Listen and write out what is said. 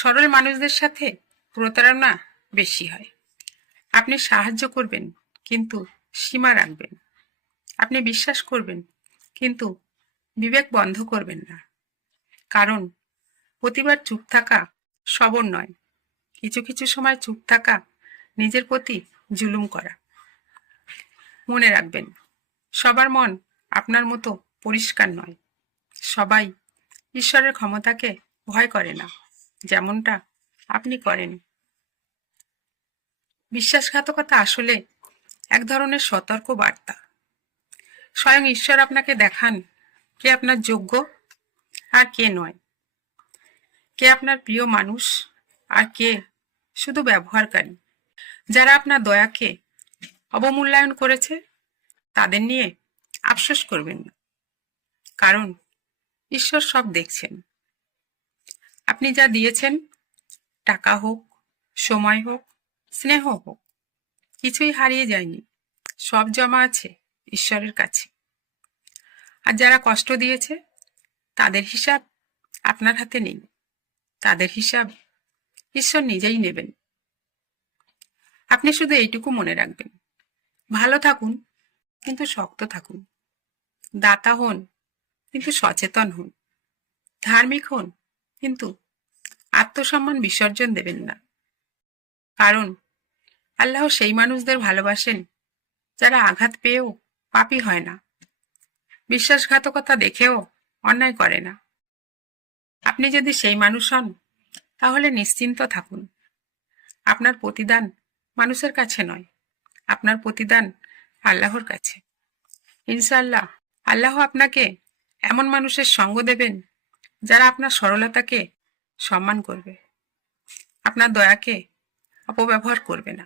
সরল মানুষদের সাথে প্রতারণা বেশি হয়। আপনি সাহায্য করবেন, কিন্তু সীমা রাখবেন। আপনি বিশ্বাস করবেন, কিন্তু বিবেক বন্ধ করবেন না। কারণ প্রতিবার চুপ থাকা সবর নয়, কিছু কিছু সময় চুপ থাকা নিজের প্রতি জুলুম করা। মনে রাখবেন, সবার মন আপনার মতো পরিষ্কার নয়। সবাই ঈশ্বরের ক্ষমতাকে ভয় করে না, যেমনটা আপনি করেন। বিশ্বাসঘাতকতা আসলে এক ধরনের সতর্ক বার্তা। স্বয়ং ঈশ্বর আপনাকে দেখান কে আপনার যোগ্য আর কে নয়, কে আপনার প্রিয় মানুষ আর কে শুধু ব্যবহারকারী। যারা আপনার দয়াকে অবমূল্যায়ন করেছে তাদের নিয়ে আফসোস করবেন না, কারণ ঈশ্বর সব দেখছেন। আপনি যা দিয়েছেন, টাকা হোক, সময় হোক, স্নেহ হোক, কিছুই হারিয়ে যায়নি। সব জমা আছে ঈশ্বরের কাছে। আর যারা কষ্ট দিয়েছে তাদের হিসাব আপনার হাতে নেই, তাদের হিসাব ঈশ্বর নিজেই নেবেন। আপনি শুধু এইটুকু মনে রাখবেন, ভালো থাকুন কিন্তু শক্ত থাকুন, দাতা হন কিন্তু সচেতন হন, ধার্মিক হন কিন্তু আত্মসম্মান বিসর্জন দেবেন না। কারণ আল্লাহ সেই মানুষদের ভালোবাসেন যারা আঘাত পেয়েও পাপী হয় না, বিশ্বাসঘাতকতা দেখেও অন্যায় করে না। আপনি যদি সেই মানুষ হন, তাহলে নিশ্চিন্ত থাকুন। আপনার প্রতিদান মানুষের কাছে নয়, আপনার প্রতিদান আল্লাহর কাছে। ইনশাআল্লাহ আল্লাহ আপনাকে এমন মানুষের সঙ্গ দেবেন যারা আপনার সরলতাকে সম্মান করবে, আপনার দয়াকে অপব্যবহার করবে না।